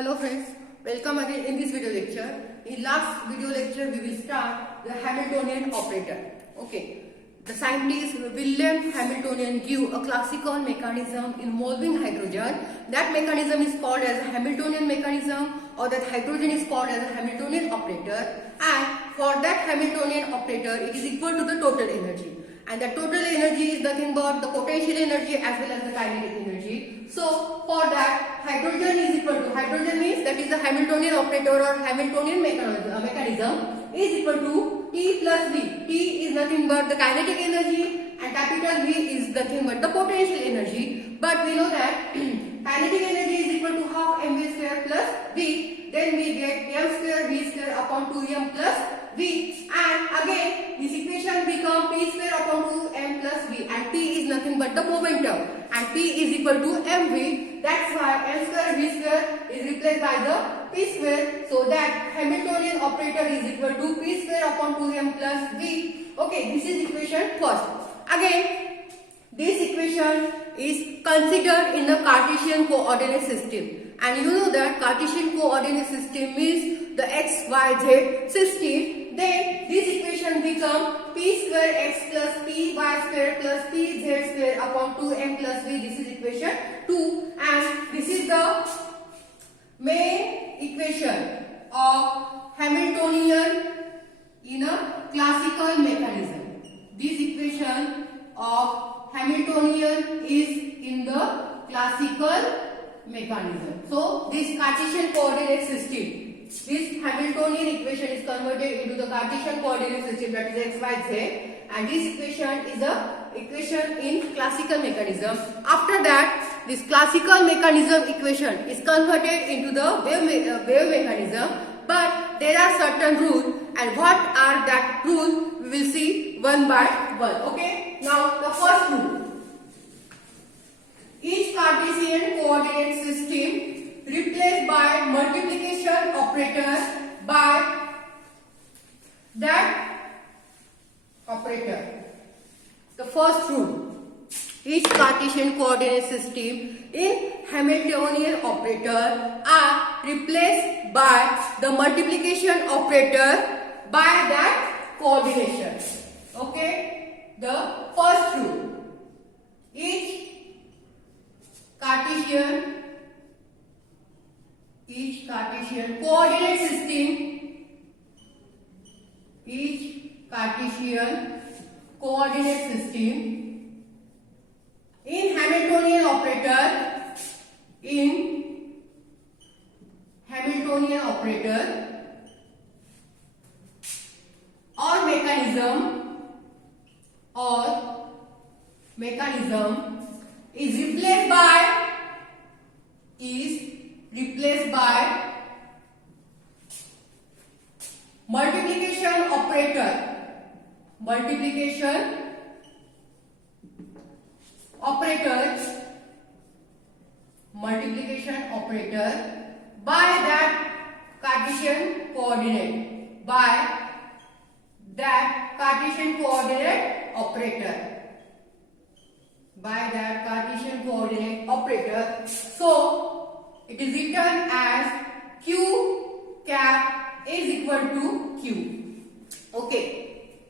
Hello friends, welcome again in this video lecture. In last video lecture we will start the Hamiltonian operator. Okay, the scientist William Hamiltonian give a classical mechanism involving hydrogen. That mechanism is called as a Hamiltonian mechanism, or that hydrogen is called as a Hamiltonian operator, and for that Hamiltonian operator it is equal to the total energy. And the total energy is nothing but the potential energy as well as the kinetic energy. So for that, hydrogen is equal to, hydrogen means that is the Hamiltonian operator or Hamiltonian mechanism is equal to T plus V. T is nothing but the kinetic energy and capital V is nothing but the potential energy. But we know that kinetic energy is equal to half mv square plus V. Then we get m square v square upon 2m plus V, and again this equation become p square upon 2m plus V, and p is nothing but the momentum and p is equal to mv. That's why m square v square is replaced by the p square, so that Hamiltonian operator is equal to p square upon 2m plus V. Okay, this is equation first. Again, this equation is considered in the Cartesian coordinate system, and you know that Cartesian coordinate system means the x, y, z system. Then this equation become p square x plus p y square plus p z square upon 2m plus v. This is equation 2, and this is the main equation of Hamiltonian in a classical mechanism. This equation of Hamiltonian is in the classical mechanism. So this Cartesian coordinate system, this Hamiltonian equation is converted into the Cartesian coordinate system, that is x, y, z, and this equation is a equation in classical mechanism. After that, this classical mechanism equation is converted into the wave mechanism, but there are certain rules, and what are that rules we will see one by one. Okay, now the first rule: each Cartesian coordinate system replaced by multiplication operator by that operator. The first rule: each Cartesian coordinate system in Hamiltonian operator are replaced by the multiplication operator by that coordination. Okay, the first rule: each Cartesian coordinate system, each Cartesian coordinate system in Hamiltonian operator or mechanism is replaced by multiplication operator by that Cartesian coordinate, operator. So it is written as Q cap is equal to Q. Okay,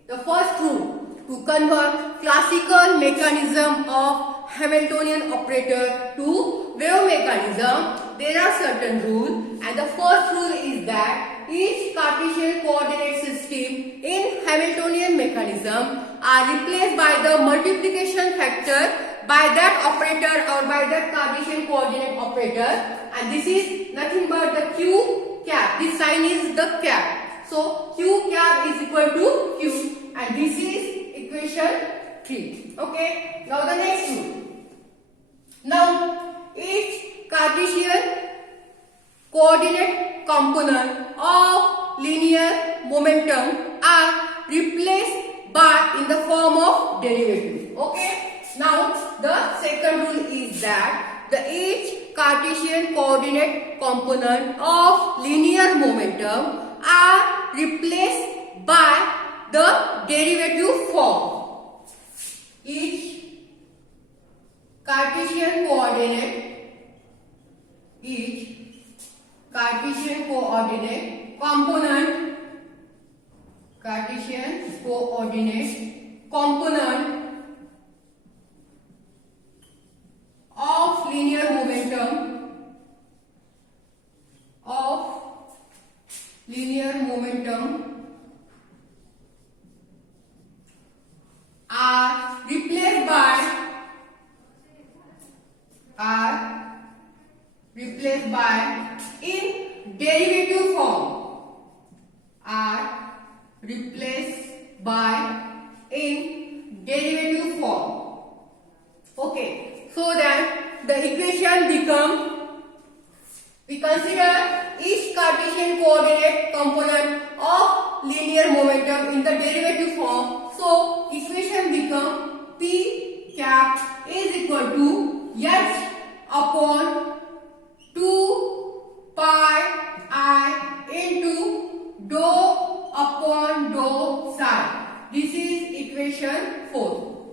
the first rule: to convert classical mechanism of Hamiltonian operator to wave mechanism, there are certain rules, and the first rule is that each Cartesian coordinate system in Hamiltonian mechanism are replaced by the multiplication factor by that operator or by that Cartesian coordinate operator, and this is nothing but the Q cap. This sign is the cap. So Q cap is equal to Q, and this is equation 3. Okay, now the next rule. Now each Cartesian coordinate component of linear momentum are replaced by in the form of derivative. Okay, now the second rule is that each Cartesian coordinate component of linear momentum are replaced by the derivative form. Each Cartesian coordinate Cartesian coordinate component, Cartesian coordinate component of linear momentum are replaced by in derivative form, are replaced by in derivative form. Okay, so that the equation become, we consider each Cartesian coordinate component of linear momentum in the derivative form. So equation become P cap is equal to h upon 2 pi I into dou upon dou psi. This is equation 4.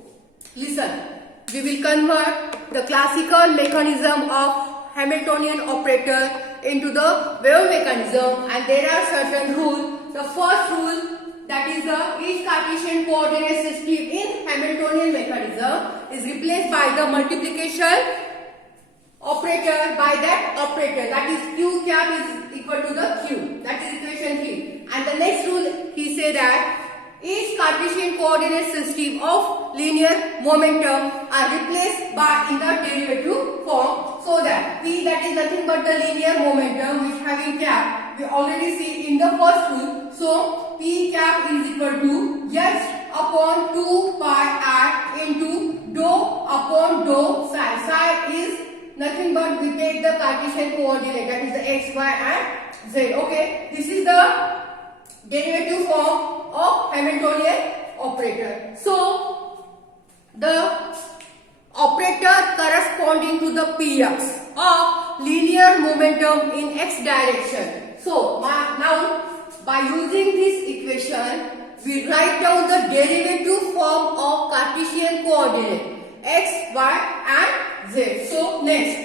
Listen, we will convert the classical mechanism of Hamiltonian operator into the wave mechanism, and there are certain rules. The first rule, that is the each Cartesian coordinate system in Hamiltonian mechanism is replaced by the multiplication operator by that operator, that is q cap is equal to the q, that is equation 3. And the next rule, he say that each Cartesian coordinate system of linear momentum are replaced by in the derivative form, so that P, that is nothing but the linear momentum which having cap, we already see in the first rule. So P cap is equal to h upon 2 pi I into dou upon dou psi. Psi is nothing but we take the Cartesian coordinate, that is the x, y and z. Okay, this is the derivative form of Hamiltonian operator. So the operator corresponding to the px of linear momentum in x direction. So now by using this equation, we write down the derivative form of Cartesian coordinate x, y and z. So next,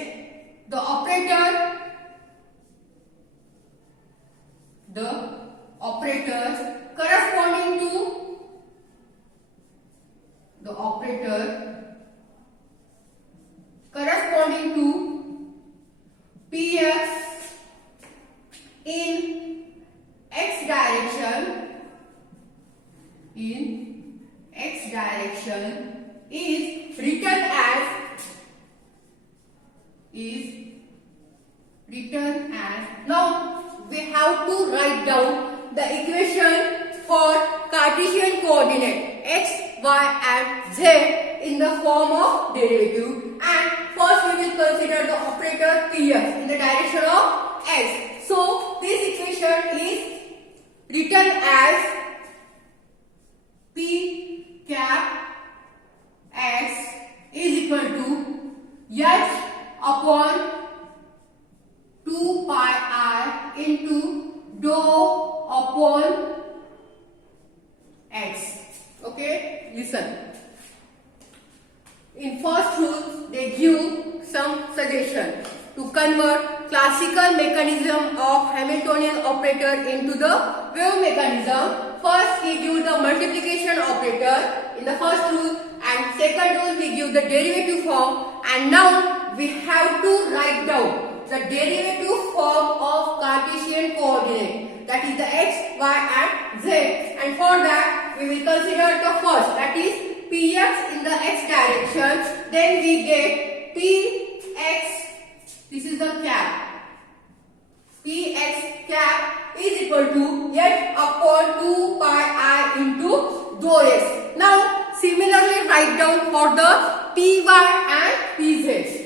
the operator corresponding to px in x direction is written as now we have to write down the equation for Cartesian coordinate x, y and z in the form of derivative, and first we will consider the operator px in the direction of x. So this equation is written as P cap x is equal to h upon 2 pi I into dou upon x. Okay, listen. In first rule, they give some suggestion to convert classical mechanism of Hamiltonian operator into the wave mechanism. First, he gives the multiplication operator in the first rule, and second rule we give the derivative form. And now we have to write down the derivative form of Cartesian coordinate, that is the x, y and z. And for that we will consider the first, that is px in the x direction. Then we get px, this is the cap, px cap is equal to h upon 2 pi I into dou x. Now similarly write down for the py and pz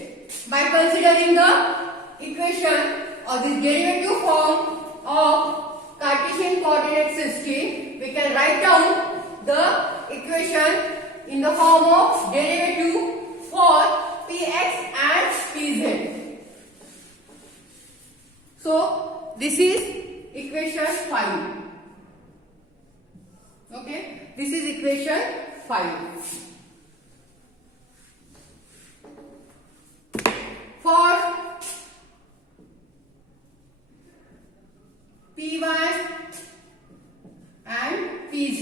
by considering the equation or this derivative form of Cartesian coordinate system. We can write down the equation in the form of derivative for px and pz. So this is equation 5. Okay, this is equation 5. For Py and Pz.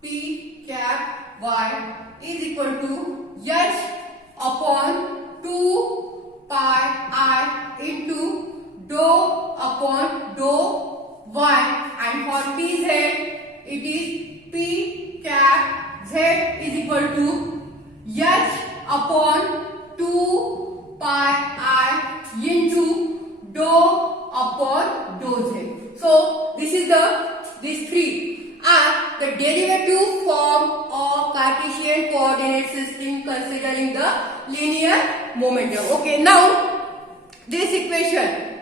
P cap y is equal to h upon 2 pi I into dou upon dou y, and for Pz it is P cap z is equal to h upon 2 pi I into dou upon dou z. So these three are the derivative form of Cartesian coordinate system considering the linear momentum. Okay, now this equation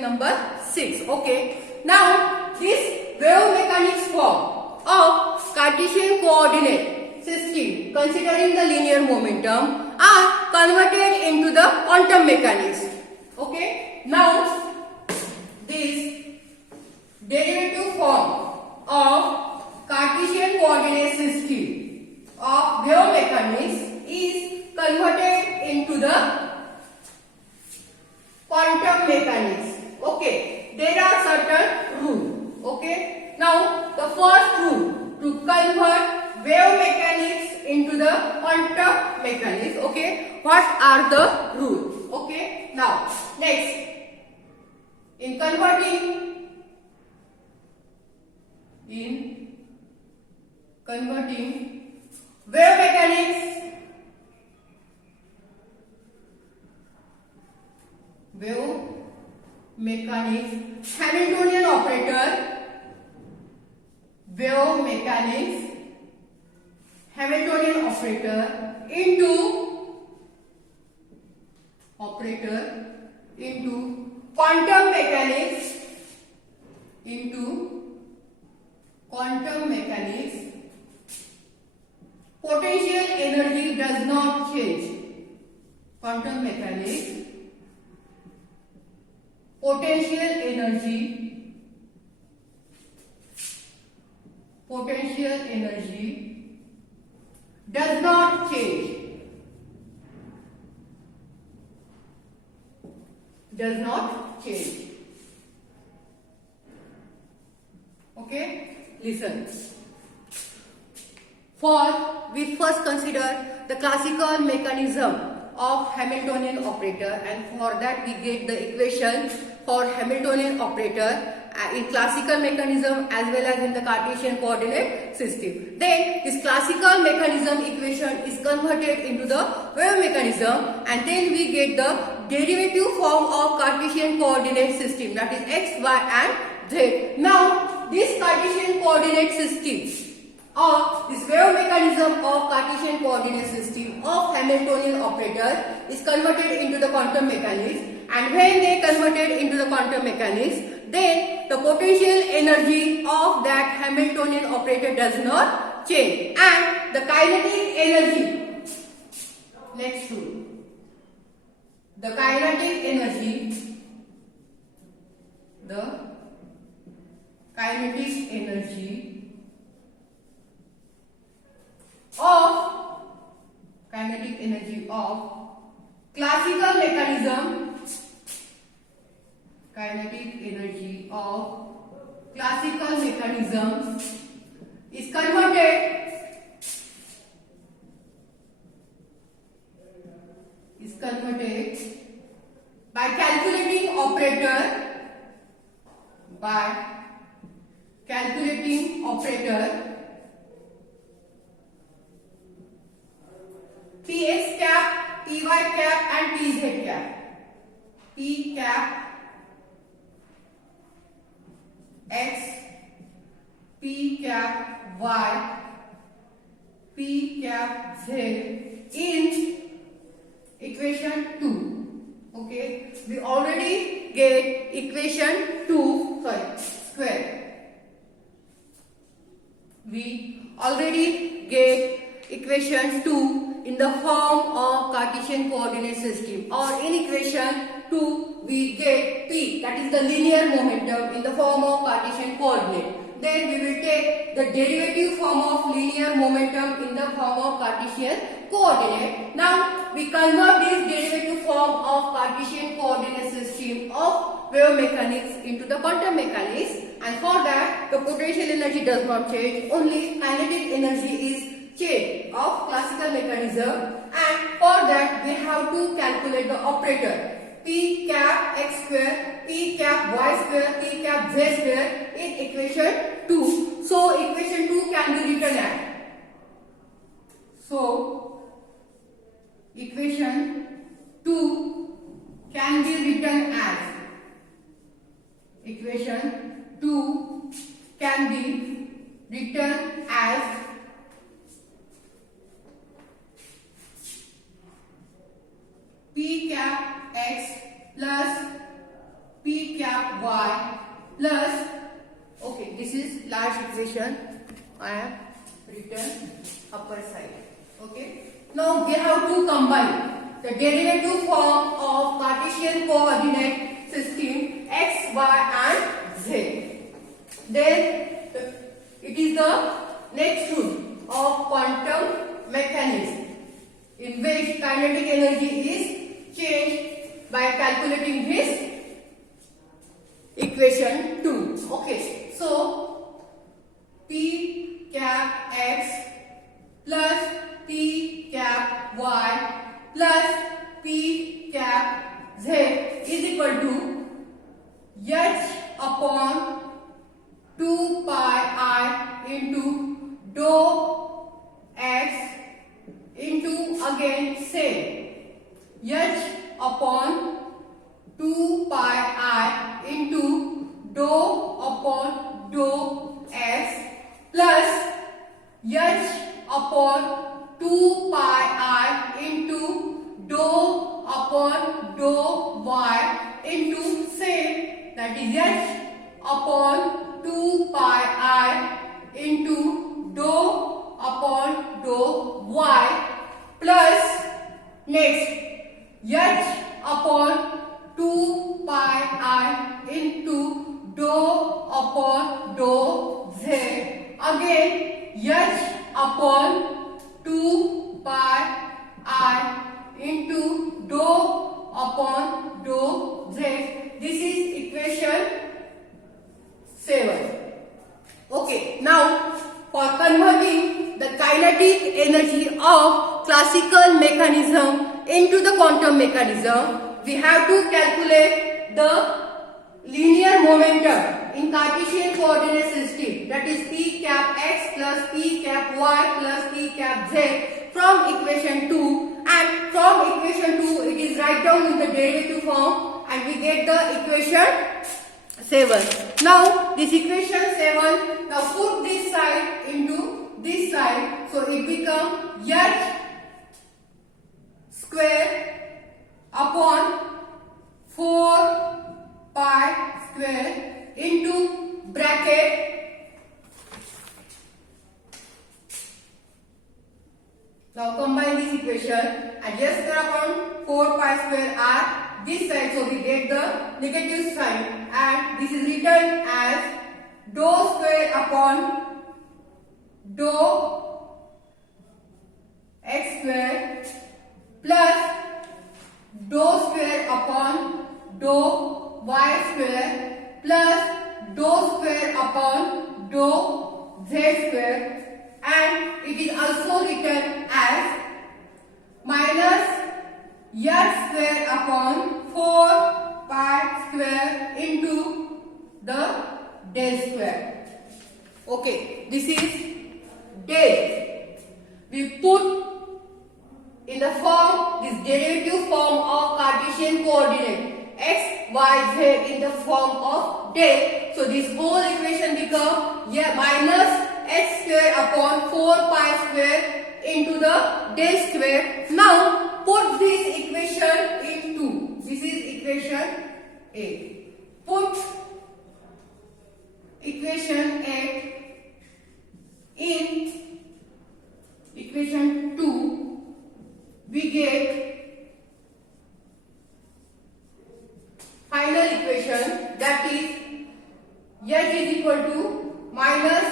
number 6. Okay, now this wave mechanics form of Cartesian coordinate system considering the linear momentum are converted into the quantum mechanics. Okay, now this derivative form of Cartesian coordinate system of wave mechanics is converted into the quantum mechanics. Okay, there are certain rules. Okay, now the first rule to convert wave mechanics into the quantum mechanics. Okay, what are the rules? Okay, now next, in converting wave mechanics Hamiltonian operator, wave mechanics Hamiltonian operator into quantum mechanics, potential energy does not change. Quantum mechanics, potential energy does not change. Okay, listen. We first consider the classical mechanism of Hamiltonian operator, and for that we get the equation for Hamiltonian operator in classical mechanism as well as in the Cartesian coordinate system. Then this classical mechanism equation is converted into the wave mechanism, and then we get the derivative form of Cartesian coordinate system, that is x, y and z. Now this Cartesian coordinate system or this wave mechanism of Cartesian coordinate system of Hamiltonian operator is converted into the quantum mechanics, and when they converted into the quantum mechanics, then the potential energy of that Hamiltonian operator does not change, and the kinetic energy, next rule, the kinetic energy of classical mechanism is converted by calculating operator Px cap, Py cap and Pz cap. P cap x, P cap y, P cap z in equation 2. Okay, we already get equation 2, square. We already get equation 2 in the form of Cartesian coordinate system, or in equation 2 we get P, that is the linear momentum, in the form of Cartesian coordinate. Then we will take the derivative form of linear momentum in the form of Cartesian coordinate. Now we convert this derivative form of Cartesian coordinate system of wave mechanics into the quantum mechanics, and for that the potential energy does not change, only kinetic energy is change of classical mechanism, and for that we have to calculate the operator p cap x square, p cap y square, p cap z square in equation 2. So equation 2 can be written as, so equation 2 can be written as, equation 2 can be written as p cap x plus p cap y plus, okay, this is large equation I have written upper side. Okay, now we have to combine the derivative form of Cartesian coordinate system x, y and z. Then it is the next rule of quantum mechanics, in which kinetic energy is changed by calculating this equation 2. Okay, so p cap x plus p cap y plus p cap z is equal to h upon 2 pi I into dou x into, again same, h upon 2 pi I into dou upon dou x plus h upon 2 pi I into dou upon dou y into same, that is h upon 2 pi I into dou upon dou y plus next h upon 2 pi I into dou upon dou z, again h upon 2 pi I into dou upon dou z. This is equation 7. Okay, now for converting the kinetic energy of classical mechanism into the quantum mechanism, we have to calculate the linear momentum in Cartesian coordinate system, that is p cap x plus p cap y plus p cap z from equation 2, and from equation 2 it is write down in the derivative form and we get the equation 7. Now this equation 7, now put this side into this side, so it becomes h square upon 4 pi square into bracket now combine this equation and just square upon 4 pi square are this side, so we get the negative sign, and this is written as dou square upon dou x square plus dou square upon dou y square plus dou square upon dou z square, and it is also written as minus h square upon 4 pi square into the del square. Okay, this is del. We put in the form, this derivative form of Cartesian coordinate x, y, z in the form of del. So this whole equation becomes minus x square upon 4 pi square into the del square. Now put this equation into, this is equation 8. Put equation 8 in equation 2, we get final equation, that is h is equal to minus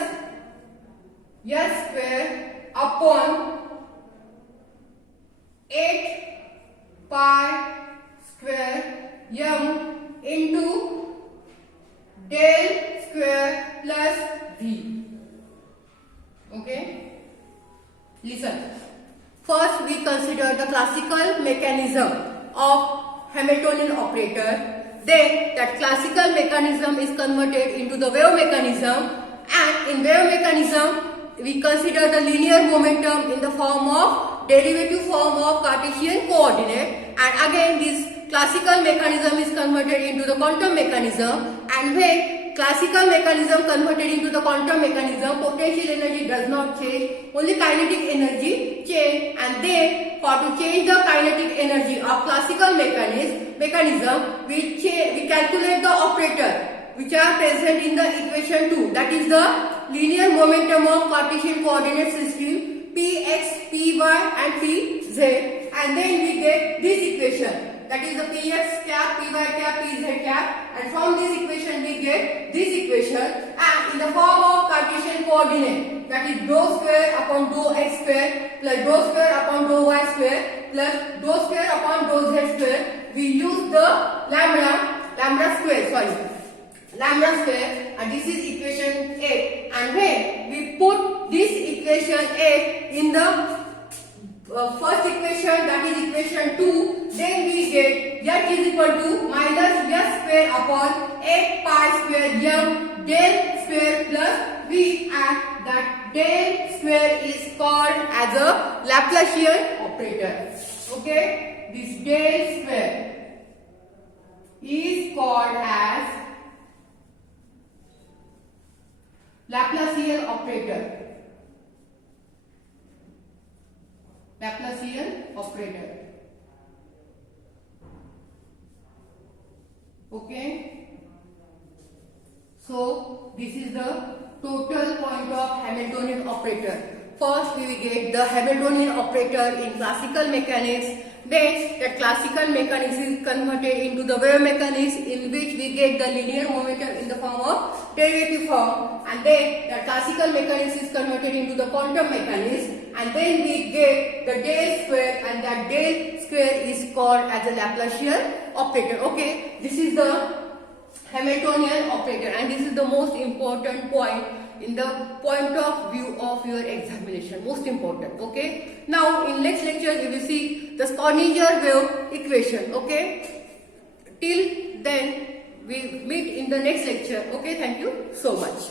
h square upon 8 pi square m into del square plus v. Okay, listen. First we consider the classical mechanism of Hamiltonian operator. Then that classical mechanism is converted into the wave mechanism, and in wave mechanism we consider the linear momentum in the form of derivative form of Cartesian coordinate, and again this classical mechanism is converted into the quantum mechanism, and when classical mechanism converted into the quantum mechanism, potential energy does not change, only kinetic energy change, and then for to change the kinetic energy of classical mechanism we calculate the operator which are present in the equation 2, that is the linear momentum of Cartesian coordinate system px, py and pz, and then we get this equation, that is the px cap, py cap, pz cap, and from this equation we get this equation, and in the form of Cartesian coordinate, that is dou square upon dou x square plus dou square upon dou y square plus dou square upon dou z square. We use the lambda square, and this is equation 8, and when we put this equation 8 in the first equation, that is equation 2, then we get z is equal to minus s square upon 8 pi square m del square plus v, and that del square is called as a Laplacian operator. Okay, this del square is called as Laplacian operator. Okay, so this is the total point of Hamiltonian operator. First we will get the Hamiltonian operator in classical mechanics, then that classical mechanics is converted into the wave mechanics, in which we get the linear momentum in the form of derivative form, and then that classical mechanics is converted into the quantum mechanics, and then we get the del square, and that del square is called as a Laplacian operator. Okay, this is the Hamiltonian operator, and this is the most important point in the point of view of your examination, most important. Okay, now in next lecture you will see the Schrödinger wave equation. Okay, till then we meet in the next lecture. Okay, thank you so much.